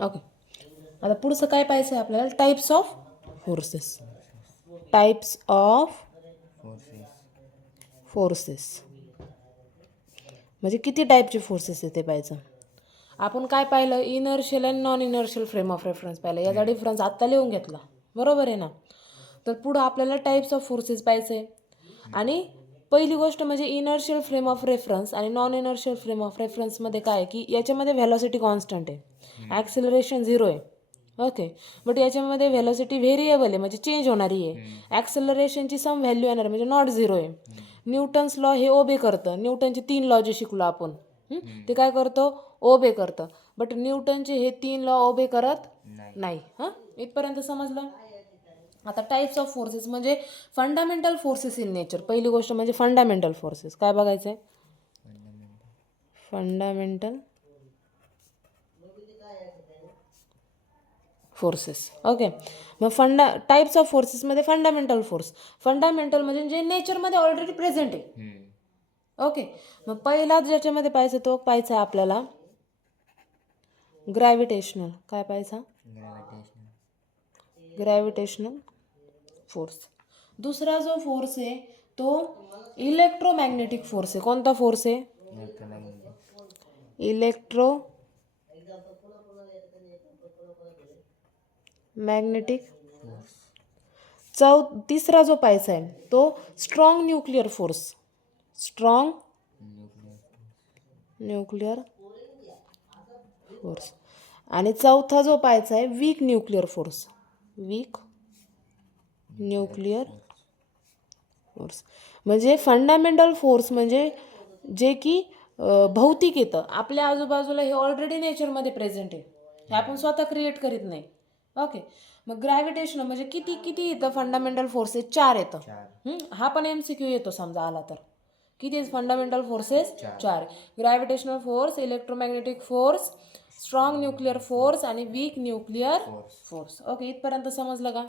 Okay, आता पुढचं काय पाहायचं आहे आपल्याला? Types of forces. Types of forces म्हणजे किती टाईपचे फोर्सेस आहे ते पाहायचं. आपण काय पाहिलं? इनर्शियल आणि non inertial frame of reference पाहिलं. याचा डिफरन्स आत्ता लिहून घेतला, बरोबर आहे ना? तर पुढं आपल्याला टाईप्स ऑफ फोर्सेस पाहायचं आहे. आणि पहिली गोष्ट म्हणजे इनर्शियल फ्रेम ऑफ रेफरन्स आणि नॉन इनर्शियल फ्रेम ऑफ रेफरन्समध्ये काय आहे की याच्यामध्ये व्हेलॉसिटी कॉन्स्टंट आहे, ॲक्सिलरेशन 0 आहे. ओके, बट याच्यामध्ये व्हेलॉसिटी व्हेरिएबल आहे, म्हणजे चेंज होणारी आहे. ॲक्सेलरेशनची सम व्हॅल्यू येणार म्हणजे नॉट 0 आहे. न्यूटन्स लॉ हे ओबे करतं. न्यूटनचे 3 लॉ जे शिकलो आपण, ते काय करतो? ओबे करतं. बट न्यूटनचे हे 3 लॉ ओबे करत नाही. इथपर्यंत समजलं? आता टाईप्स ऑफ फोर्सेस म्हणजे फंडामेंटल फोर्सेस इन नेचर. पहिली गोष्ट म्हणजे फंडामेंटल फोर्सेस. काय बघायचं आहे? Fundamental forces. ओके, मग टाईप्स ऑफ फोर्सेसमध्ये फंडामेंटल फोर्स. फंडामेंटल म्हणजे जे नेचरमध्ये ऑलरेडी प्रेझेंट आहे. ओके, मग पहिला ज्याच्यामध्ये पाहायचं तो पाहायचा आपल्याला ग्रॅव्हिटेशनल. काय पाहायचा? Gravitational force. दुसरा जो फोर्स आहे तो इलेक्ट्रोमॅग्नेटिक फोर्स आहे. कोणता फोर्स आहे? Electro magnetic. तिसरा जो पाहायचा आहे तो strong nuclear force. Strong nuclear force. आणि चौथा जो पाहायचा आहे weak nuclear force. Weak nuclear force म्हणजे फंडामेंटल फोर्स म्हणजे जे की भौतिक येतं, आपल्या आजूबाजूला हे ऑलरेडी नेचरमध्ये प्रेझेंट आहे, हे आपण स्वतः क्रिएट करीत नाही. ओके, मग ग्रॅव्हिटेशन म्हणजे किती किती येतं फंडामेंटल फोर्सेस? 4 येतं. हा पण MCQ येतो समजा आला तर. किती fundamental forces? 4. Gravitational force, electromagnetic force, strong nuclear force आणि वीक न्यूक्लिअर फोर्स. ओके, इथपर्यंत समजलं का?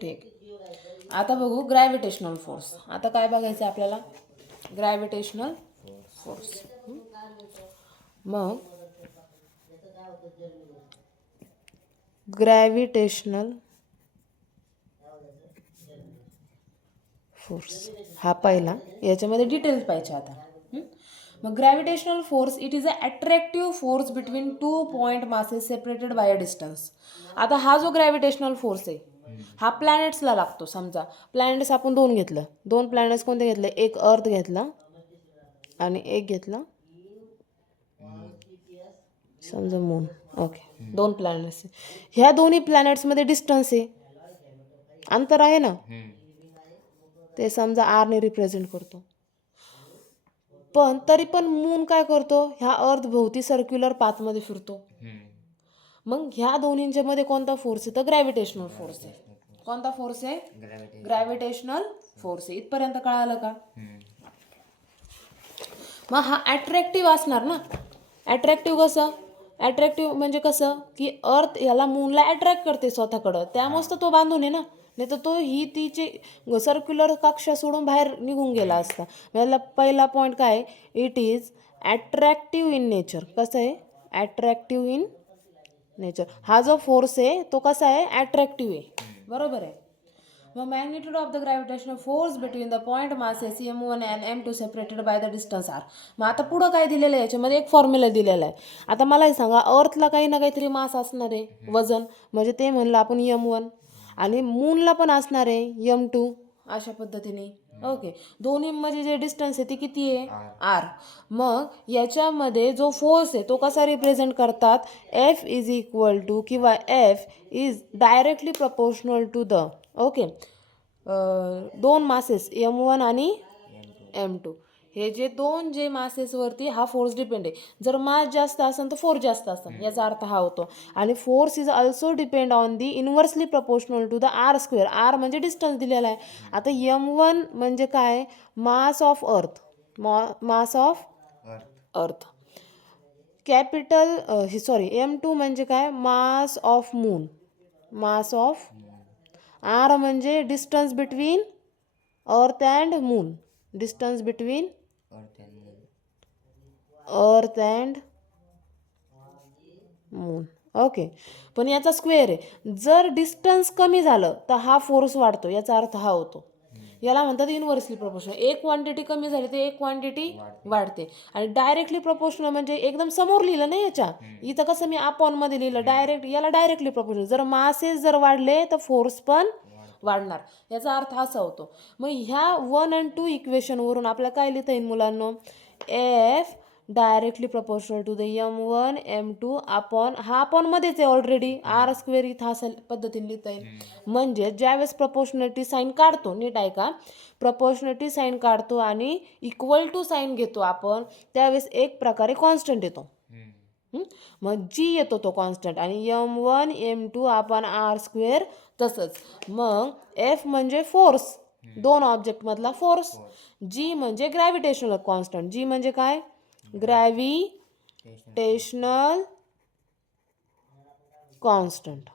ठीक. आता बघू ग्रॅव्हिटेशनल फोर्स. आता काय बघायचं आपल्याला? Gravitational force. मग ग्रॅव्हिटेशनल फोर्स हा पहिला. याच्यामध्ये डिटेल्स पाहिजे आता. मग gravitational force it is a attractive force between 2 point masses separated by a distance. आता हा जो ग्रॅव्हिटेशनल फोर्स आहे हा प्लॅनेट्सला लागतो. समजा प्लॅनेट्स आपण 2 घेतलं. 2 प्लॅनेट्स कोणते घेतले? एक अर्थ घेतला आणि एक घेतला समजा मून. Okay, 2 planets. ह्या दोन्ही प्लॅनेट्समध्ये डिस्टन्स आहे, अंतर आहे ना, ते समजा आरने रिप्रेझेंट करतो. पण तरी पण मून काय करतो? ह्या अर्थ भोवती सर्क्युलर पाथमध्ये फिरतो. मग ह्या दोन्हींच्या मध्ये कोणता फोर्स आहे? तर ग्रॅव्हिटेशनल फोर्स आहे. कोणता फोर्स आहे? ग्रॅव्हिटेशनल फोर्स आहे. इथपर्यंत कळालं का? मग हा अट्रॅक्टिव्ह असणार ना. अट्रॅक्टिव्ह कसं? अट्रॅक्टिव्ह म्हणजे कसं की अर्थ याला मूनला अट्रॅक्ट करते स्वतःकडं, त्यामुळेच तर तो बांधून आहे ना. नाही तर तो ही तिची सर्क्युलर कक्षा सोडून बाहेर निघून गेला असता. याला पहिला पॉईंट काय? It is attractive in nature. कसं आहे? Attractive in nature. हा जो फोर्स आहे तो कसा आहे? अट्रॅक्टिव्ह आहे, बरोबर आहे. मग magnitude of the gravitational force between the point masses M1 and M2 separated by the distance R. मग आता पुढं काय दिलेलं आहे? याच्यामध्ये एक फॉर्म्युला दिलेला आहे. आता मला हे सांगा, अर्थला काही ना काहीतरी मास असणार आहे, वजन, म्हणजे ते म्हणलं आपण M1, आणि मूनला पण असणार आहे M2, अशा पद्धतीने. ओके, दोन्हीमध्ये जे डिस्टन्स आहे ते किती आहे? R. मग याच्यामध्ये जो फोर्स आहे तो कसा रिप्रेझेंट करतात? F इज इक्वल टू किंवा F is directly proportional to the, okay, 2 masses M1 आणि M2. हे जे दोन जे मासेसवरती हा फोर्स डिपेंड आहे. जर मास जास्त असेल तर फोर्स जास्त असेल, याचा अर्थ हा होतो. आणि force is also depend on the inversely proportional to the R square. R म्हणजे डिस्टन्स दिलेला आहे. आता M1 म्हणजे काय? Mass of earth. Mass of earth. Capital M2 म्हणजे काय? Mass of moon. Mass of. R म्हणजे distance between earth and moon. Distance between earth and okay, पण याचा स्क्वेअर आहे. जर डिस्टन्स कमी झालं तर हा फोर्स वाढतो, याचा अर्थ हा होतो. याला म्हणतात इनव्हर्सली प्रोपोर्शनल. एक क्वांटिटी कमी झाली तर एक क्वांटिटी वाढते. आणि डायरेक्टली प्रोपोर्शनल म्हणजे एकदम समोर लिहिलं नाही याच्या. इथं कसं मी अपॉनमध्ये लिहिलं डायरेक्ट, याला डायरेक्टली प्रोपोर्शनल. जर मासेस जर वाढले तर फोर्स पण वाढणार, याचा अर्थ असा होतो. मग ह्या 1 आणि 2 इक्वेशनवरून आपल्याला काय लिहिता येईल मुलांनो? F directly proportional to the m1 m2 upon, हा अपॉन मध्येच आहे ऑलरेडी, आर स्क्वेअर इथं असं पद्धतीने लिहिता येईल. म्हणजे ज्यावेळेस प्रपोर्शनॅलिटी साईन काढतो, नीट ऐका, प्रपोर्शनॅलिटी साईन काढतो आणि इक्वल टू साईन घेतो आपण, त्यावेळेस एक प्रकारे कॉन्स्टंट येतो. मग जी येतो तो कॉन्स्टंट, आणि m1 m2 upon R square तसंच. मग एफ म्हणजे फोर्स, दोन ऑब्जेक्ट मधला फोर्स. जी म्हणजे ग्रॅव्हिटेशनल कॉन्स्टंट. जी म्हणजे काय? Gravitational constant.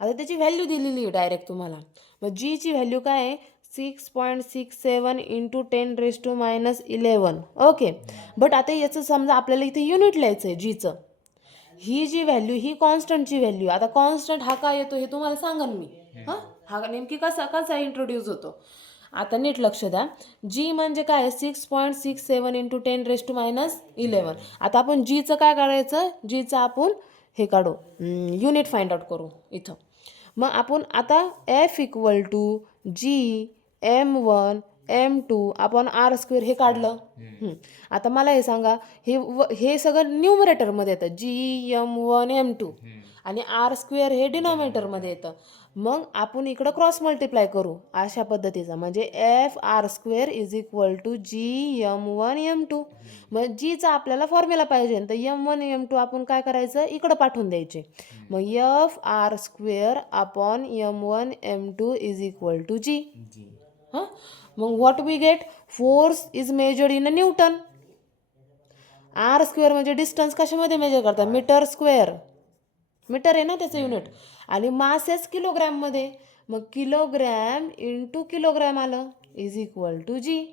आता त्याची व्हॅल्यू दिलेली आहे डायरेक्ट तुम्हाला. मग जीची व्हॅल्यू काय आहे? 6.67 इंटू 10⁻11. ओके, बट आता याचं समजा आपल्याला इथे युनिट लिहायचं आहे जीचं. ही जी व्हॅल्यू ही कॉन्स्टंटची व्हॅल्यू. आता कॉन्स्टंट हा काय येतो हे तुम्हाला सांगन मी. हा नेमकी कसा इंट्रोड्यूस होतो. आता नीट लक्ष द्या. जी म्हणजे काय? 6.67 इंटू 10⁻11. आता आपण जीचं काय काढायचं? जीचं आपण हे काढू, युनिट फाइंड आउट करू इथं. मग आपण आता F equal to G m1 m2 आपण आर स्क्वेअर हे काढलं. आता मला हे सांगा, हे सगळं न्यूमरेटरमध्ये येतं, जी m1 m2, आणि आर स्क्वेअर हे डिनॉमिनेटरमध्ये येतं. मग आपण इकडं क्रॉस मल्टिप्लाय करू अशा पद्धतीचा, म्हणजे F R square is equal to G m1 m2. मग जीचा आपल्याला फॉर्म्युला पाहिजे, तर m1 m2 आपण काय करायचं? इकडं पाठवून द्यायचे. मग F R square upon m1 m2 is equal to G. मग what we get? Force is measured in a newton. R square म्हणजे डिस्टन्स कशामध्ये मेजर करतात? Metre square. मीटर आहे ना त्याचं युनिट. आणि मासेस किलोग्रॅममध्ये. मग किलोग्रॅम इंटू किलोग्रॅम आलं, is equal to G.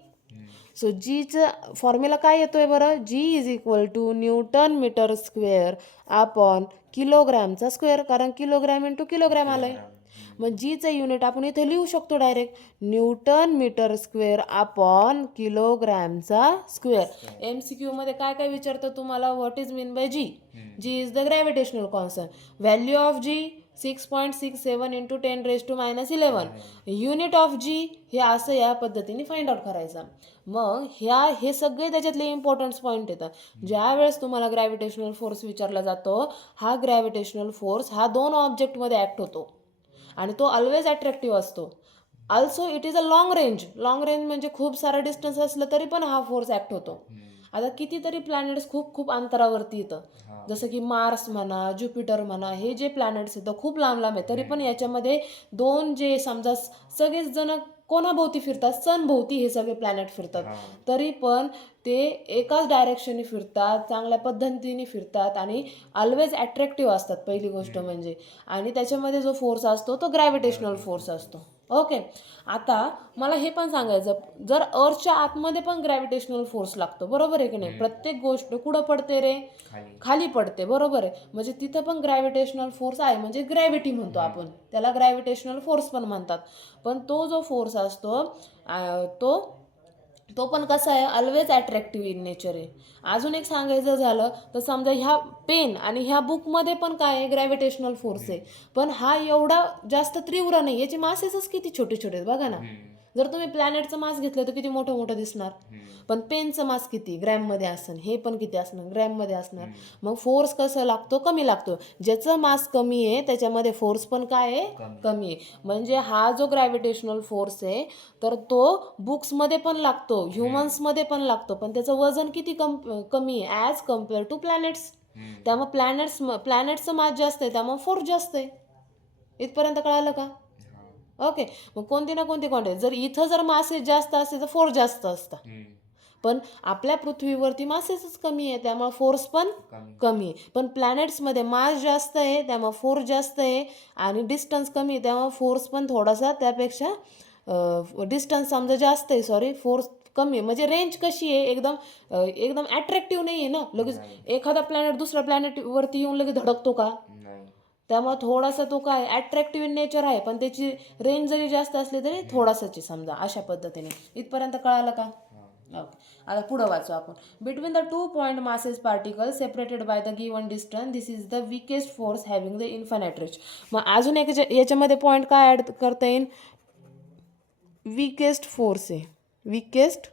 So जीचं फॉर्म्युला काय येतोय बरं? G is equal to newton metre square upon किलोग्रॅमचा स्क्वेअर, कारण किलोग्रॅम इंटू किलोग्रॅम आलंय. मग जीचं युनिट आपण इथे लिहू शकतो direct, newton metre square upon किलोग्रॅमचा स्क्वेअर. MCQ मध्ये काय काय विचारतं तुम्हाला? What is mean by G? G is the gravitational constant. Value of G 6.67 into 10⁻11. Unit of G हे असं या पद्धतीने फाइंड आउट करायचं. मग हे सगळे त्याच्यातले इम्पॉर्टंट पॉईंट येतात. ज्या वेळेस तुम्हाला ग्रॅव्हिटेशनल फोर्स विचारला जातो, हा ग्रॅव्हिटेशनल फोर्स हा दोन ऑब्जेक्टमध्ये ॲक्ट होतो आणि तो ऑलवेज अट्रॅक्टिव्ह असतो. Also it is a long range. Long range म्हणजे खूप सारा डिस्टन्स असलं तरी पण हा फोर्स ॲक्ट होतो. आता कितीतरी प्लॅनेट्स खूप खूप अंतरावरती येतं, जसं की मार्स म्हणा, ज्युपिटर म्हणा, हे जे प्लॅनेट्स येतं खूप लांब लांब आहे, तरी पण याच्यामध्ये दोन जे समजा सगळेच जण कोणाभोवती फिरतात? सन भोवती हे सगळे प्लॅनेट फिरतात, तरी पण ते एकाच डायरेक्शनने फिरतात, चांगल्या पद्धतीने फिरतात आणि ऑलवेज अट्रॅक्टिव्ह असतात पहिली गोष्ट म्हणजे. आणि त्याच्यामध्ये जो फोर्स असतो तो ग्रॅव्हिटेशनल फोर्स असतो. ओके, आता मला हे पण सांगायचं, जर अर्थच्या आतमध्ये पण ग्रॅव्हिटेशनल फोर्स लागतो, बरोबर आहे की नाही? प्रत्येक गोष्ट कुठं पडते रे? खाली पडते, बरोबर आहे. म्हणजे तिथं पण ग्रॅव्हिटेशनल फोर्स आहे, म्हणजे ग्रॅव्हिटी म्हणतो आपण त्याला, ग्रॅव्हिटेशनल फोर्स पण म्हणतात. पण तो जो फोर्स असतो तो पण कसा आहे? ऑलवेज अट्रॅक्टिव्ह इन नेचर आहे. अजून एक सांगायचं झालं तर समजा ह्या पेन आणि ह्या बुकमध्ये पण काय आहे? ग्रॅव्हिटेशनल फोर्स आहे, पण हा एवढा जास्त तीव्र नाही. याचे मासेसच किती छोटे छोटे आहेत बघा ना. जर तुम्ही प्लॅनेटचं मास घेतलं तर किती मोठं मोठं दिसणार, पण पेनचं मास किती ग्रॅममध्ये असणार, हे पण किती असणार? ग्रॅममध्ये असणार. मग फोर्स कसं लागतो? कमी लागतो. ज्याचं मास कमी आहे त्याच्यामध्ये फोर्स पण काय आहे? कमी आहे. म्हणजे हा जो ग्रॅव्हिटेशनल फोर्स आहे तर तो बुक्समध्ये पण लागतो, ह्युमन्समध्ये पण लागतो, पण त्याचं वजन किती कमी आहे ॲज कम्पेअर टू प्लॅनेट्स. त्यामुळे प्लॅनेट्सचं मास जास्त आहे, त्यामुळे फोर्स जास्त आहे. इथपर्यंत कळालं का? ओके, मग कोणती ना कोणती क्वांटिटी, जर इथं जर मासेस जास्त असते तर फोर्स जास्त असतं, पण आपल्या पृथ्वीवरती मासेसच कमी आहे त्यामुळे फोर्स पण कमी आहे. पण प्लॅनेट्समध्ये मास जास्त आहे त्यामुळे फोर्स जास्त आहे, आणि डिस्टन्स कमी आहे त्यामुळे फोर्स पण थोडासा त्यापेक्षा डिस्टन्स समजा जास्त आहे, फोर्स कमी आहे. म्हणजे रेंज कशी आहे, एकदम अट्रॅक्टिव्ह नाही आहे ना. लगेच एखादा प्लॅनेट दुसऱ्या प्लॅनेटवरती येऊन लगेच धडकतो का? त्यामुळे थोडासा तो काय अट्रॅक्टिव्ह इन नेचर आहे, पण त्याची रेंज जरी जास्त असली तरी थोडासाच आहे समजा. अशा पद्धतीने इथपर्यंत कळालं का? ओके. आता पुढं वाचू आपण. Between the 2 point masses particle separated by the given distance this is the weakest force having the infinite range. मग अजून एक याच्यामध्ये पॉईंट काय ॲड करता येईल? विकेस्ट फोर्स आहे, विकेस्ट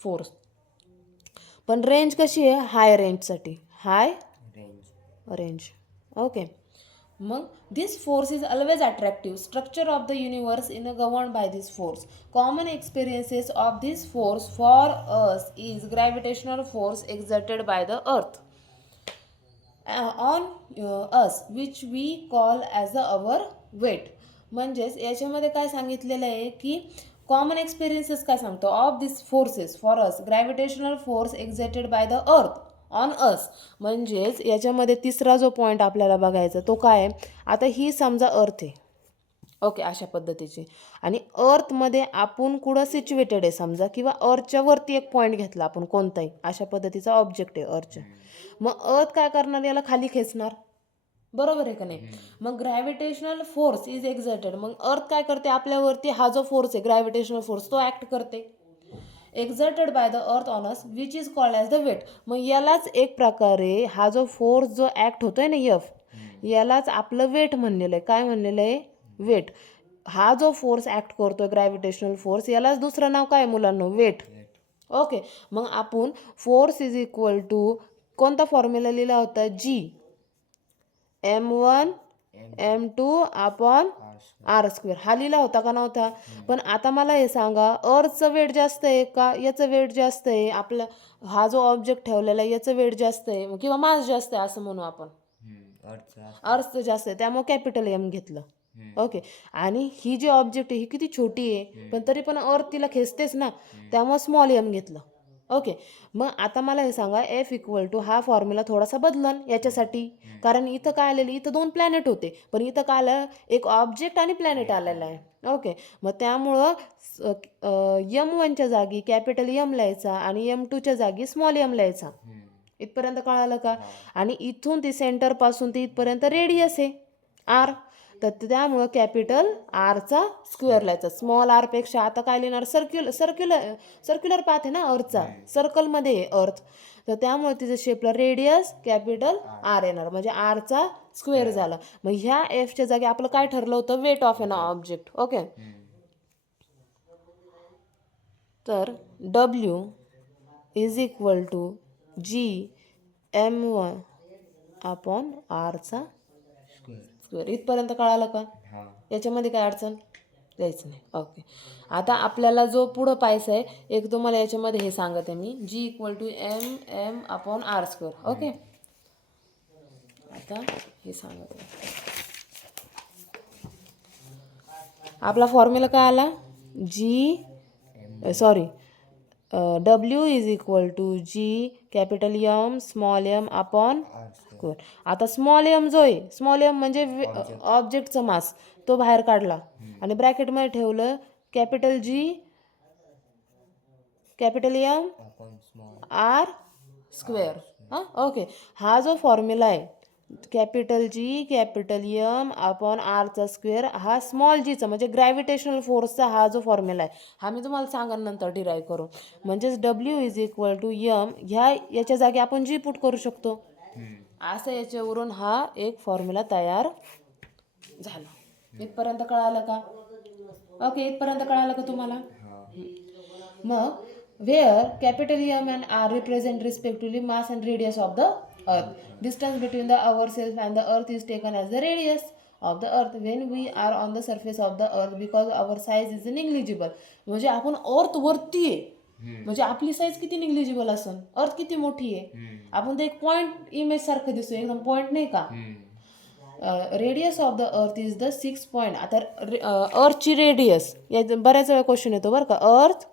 फोर्स. पण रेंज कशी आहे? हाय रेंजसाठी, हाय रेंज. ओके. मग this force is always attractive. Structure of the universe in govern by this force. Common experiences of this force for us is gravitational force exerted by the earth on us which we call as our weight. म्हणजेच याच्यामध्ये काय सांगितलेलं आहे की common experiences काय सांगतो of this forces for us gravitational force exerted by the earth on अस. म्हणजेच याच्यामध्ये तिसरा जो पॉईंट आपल्याला बघायचा तो काय आहे? आता ही समजा अर्थ आहे, ओके, अशा पद्धतीची. आणि अर्थमध्ये आपण कुठं सिच्युएटेड आहे समजा, किंवा अर्थच्या वरती एक पॉईंट घेतला आपण कोणताही, अशा पद्धतीचा ऑब्जेक्ट आहे अर्थच्या. मग अर्थ काय करणार? याला खाली खेचणार, बरोबर आहे का नाही? मग ग्रॅव्हिटेशनल फोर्स इज एक्झर्टेड. मग अर्थ काय करते? आपल्यावरती हा जो फोर्स आहे ग्रॅव्हिटेशनल फोर्स तो ॲक्ट करते. Exerted by the earth on us which is called as the weight. मग यालाच एक प्रकारे हा जो फोर्स जो ॲक्ट होतोय ना एफ, यालाच आपलं वेट म्हणलेलं आहे. काय म्हणलेलं आहे? वेट. हा जो फोर्स ॲक्ट करतोय ग्रॅव्हिटेशनल फोर्स, यालाच दुसरं नाव काय मुलांना? वेट. ओके. मग आपण फोर्स इज इक्वल टू कोणता फॉर्म्युला लिहिला होता? G M1 M2 upon R square. हा लिहिला होता का नव्हता? पण आता मला हे सांगा, अर्थचं वेट जास्त आहे का याचं वेट जास्त आहे? आपला हा जो ऑब्जेक्ट ठेवलेला आहे याचं वेट जास्त आहे किंवा मास जास्त आहे असं म्हणू आपण. अर्थचं जास्त आहे, त्यामुळे कॅपिटल एम घेतलं. ओके. आणि ही जी ऑब्जेक्ट आहे ही किती छोटी आहे, पण तरी पण अर्थ तिला खेचतेच ना, त्यामुळे स्मॉल एम घेतलं. ओके. मग आता मला हे सांगा, एफ इक्वल टू हा फॉर्म्युला थोडासा बदलन याच्यासाठी, कारण इथं काय आलेलं, इथं 2 प्लॅनेट होते, पण इथं काय आलं? एक ऑब्जेक्ट आणि प्लॅनेट आलेला आहे. ओके. मग त्यामुळं M1च्या जागी कॅपिटल एम लिहायचा आणि M2च्या जागी स्मॉल एम लिहायचा. इथपर्यंत कळालं का? आणि इथून ती सेंटरपासून ते इथपर्यंत रेडियस आहे आर, तर त्यामुळं कॅपिटल आरचा स्क्वेअर लिहायचा. स्मॉल आर पेक्षा आता काय लिहिणार? सर्क्युलर पाथ आहे ना अर्थचा, सर्कलमध्ये आहे अर्थ, तर त्यामुळे तिच्या शेपला रेडियस कॅपिटल आर येणार, म्हणजे आरचा स्क्वेअर झाला. मग ह्या एफच्या जागी आपलं काय ठरलं होतं? Weight of an object. Okay. तर W is equal to GM1 upon आरचा स्क्वेअर. इथपर्यंत कळालं का? याच्यामध्ये काय अडचण द्यायचं नाही. ओके. आता आपल्याला जो पुढं पाहायचं आहे, एक तुम्हाला याच्यामध्ये हे सांगत आहे मी, G equal to MM upon R square. Okay. आता हे सांगत आहे, आपला फॉर्म्युला काय आला? W is equal to G capital M small m upon square. आता स्मॉल m जो आहे, स्मॉल m म्हणजे ऑब्जेक्टचा मास, तो बाहेर काढला आणि ब्रॅकेटमध्ये ठेवलं capital G capital M R square. हां, ओके. हा जो फॉर्म्युला आहे capital G capital M upon आरचा स्क्वेअर, हा स्मॉल जीचा म्हणजे ग्रॅव्हिटेशनल फोर्सचा हा जो फॉर्म्युला आहे, हा मी तुम्हाला सांगा नंतर डिराईव्ह करू. म्हणजेच W is equal to M, याच्या जागी आपण G पुट करू शकतो. असं याच्यावरून हा एक फॉर्म्युला तयार झाला. इथपर्यंत कळालं का? ओके. इथपर्यंत कळालं का तुम्हाला? मग where capital M and R represent respectively mass and radius of the earth. Distance between the ourselves and the earth is taken as the radius of the earth when we are on the surface of the earth because our size is negligible. म्हणजे आपण अर्थ वरती आहे, म्हणजे आपली size किती negligible असेल, अर्थ किती मोठी आहे, आपण तर एक पॉइंट इमेज सारखं दिसतो, एकदम पॉइंट नाही का. Radius of the earth is the 6 point. आता अर्थची रेडियस या बऱ्याच वेळा क्वेश्चन येतो बरं का. अर्थ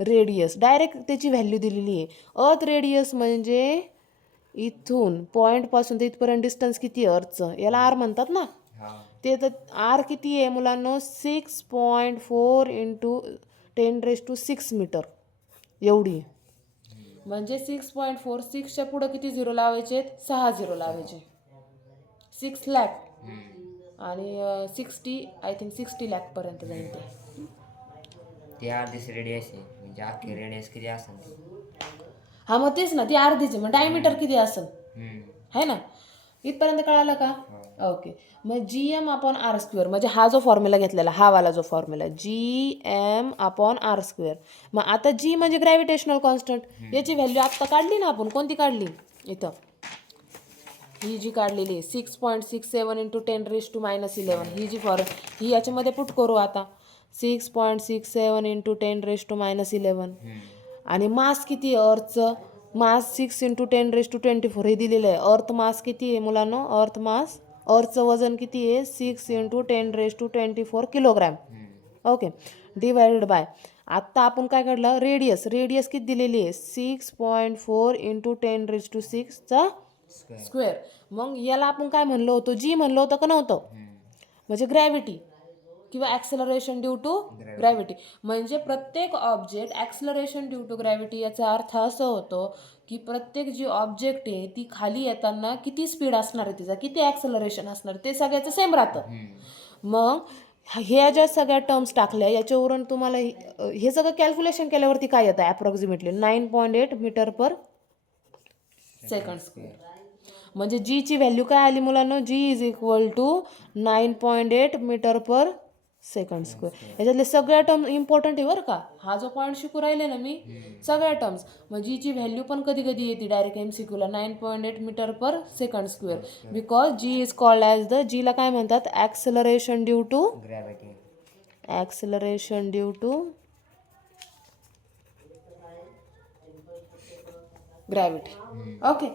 रेडियस डायरेक्ट त्याची व्हॅल्यू दिलेली आहे. अर्थ रेडियस म्हणजे इथून पॉईंटपासून ते इथपर्यंत डिस्टन्स किती आहे अर्थचं, याला आर म्हणतात ना. ते तर आर किती आहे मुलांनो? 6.4 × 10⁻⁶ मीटर. एवढी. म्हणजे 6.4, 6च्या पुढं किती झिरो लावायचे आहेत? 6 झिरो लावायचे. 6 लाख आणि 60 लाखपर्यंत जाईल ते. ते अर्धीच रेडियस आहे, म्हणजे अख्खी रेडियस किती असेल ती? हा मग तेच ना, ती अर्धीच आहे. मग डायमीटर किती असेल है ना? इथपर्यंत कळालं का? ओके. मग GM/r², म्हणजे हा जो फॉर्म्युला घेतलेला, हा वाला जो फॉर्म्युला GM/r². मग आता G म्हणजे ग्रॅव्हिटेशनल कॉन्स्टंट. याची व्हॅल्यू आत्ता काढली ना आपण. कोणती काढली? इथं ही जी काढलेली आहे 6.67 × 10⁻⁻11. ही जी ही याच्यामध्ये पुट करू आता. 6.67 × 10⁻⁻11. आणि मास किती आहे अर्थचं? मास 6 × 10⁻24 हे दिलेलं आहे. अर्थ मास किती आहे मुलांनो? अर्थचं वजन किती आहे? 6 × 10⁻24 किलोग्रॅम. ओके. डिवायडेड बाय, आत्ता आपण काय काढलं? रेडियस किती दिलेली आहे? 6.4 × 10⁻6 स्क्वेअर. मग याला आपण काय म्हणलो होतो? जी म्हणलो होतं का नव्हतं? म्हणजे ग्रॅव्हिटी किंवा ॲक्सेलरेशन ड्यू टू ग्रॅव्हिटी. म्हणजे प्रत्येक object acceleration due to gravity, याचा अर्थ असं होतो की प्रत्येक जी ऑब्जेक्ट आहे ती खाली येताना किती स्पीड असणार आहे, तिचा किती ॲक्सेलरेशन असणार, ते सगळ्याचं सेम राहतं. मग ह्या ज्या सगळ्या टर्म्स टाकल्या याच्यावरून तुम्हाला हे सगळं कॅल्क्युलेशन केल्यावरती काय येतं? Approximately 9.8 metre per second square. म्हणजे जीची व्हॅल्यू काय आली मुलांनो? G = 9.8 metre per second square. याच्यातले सगळ्या टर्म इम्पॉर्टंट आहे बरं का. हा जो पॉईंट शिकू राहिले ना मी, सगळ्या टर्म्स. मग जीची व्हॅल्यू पण कधी कधी येते डायरेक्ट MCQला 9.8 metre per second square. Because G is called as the, जीला काय म्हणतात? Acceleration due to gravity. Gravity. Okay.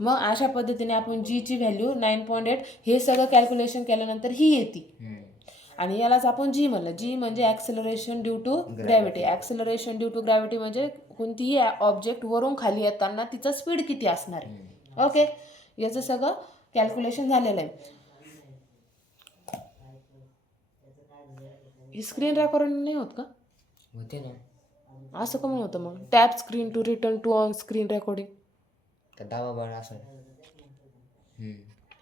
मग अशा पद्धतीने आपण जीची व्हॅल्यू 9.8, हे सगळं कॅल्क्युलेशन केल्यानंतर ही येते. आणि यालाच आपण जी म्हणलं. जी म्हणजे acceleration due to gravity. Acceleration due to gravity म्हणजे कोणतीही ऑब्जेक्ट वरून खाली येताना तिचा स्पीड किती असणार आहे. ओके. याचं सगळं कॅल्क्युलेशन झालेलं आहे. ही स्क्रीन रेकॉर्डिंग नाही होत का? होते ना. असं का म्हणून होतं मग? Tap screen to return to on screen recording. तर दाबा बरं असं.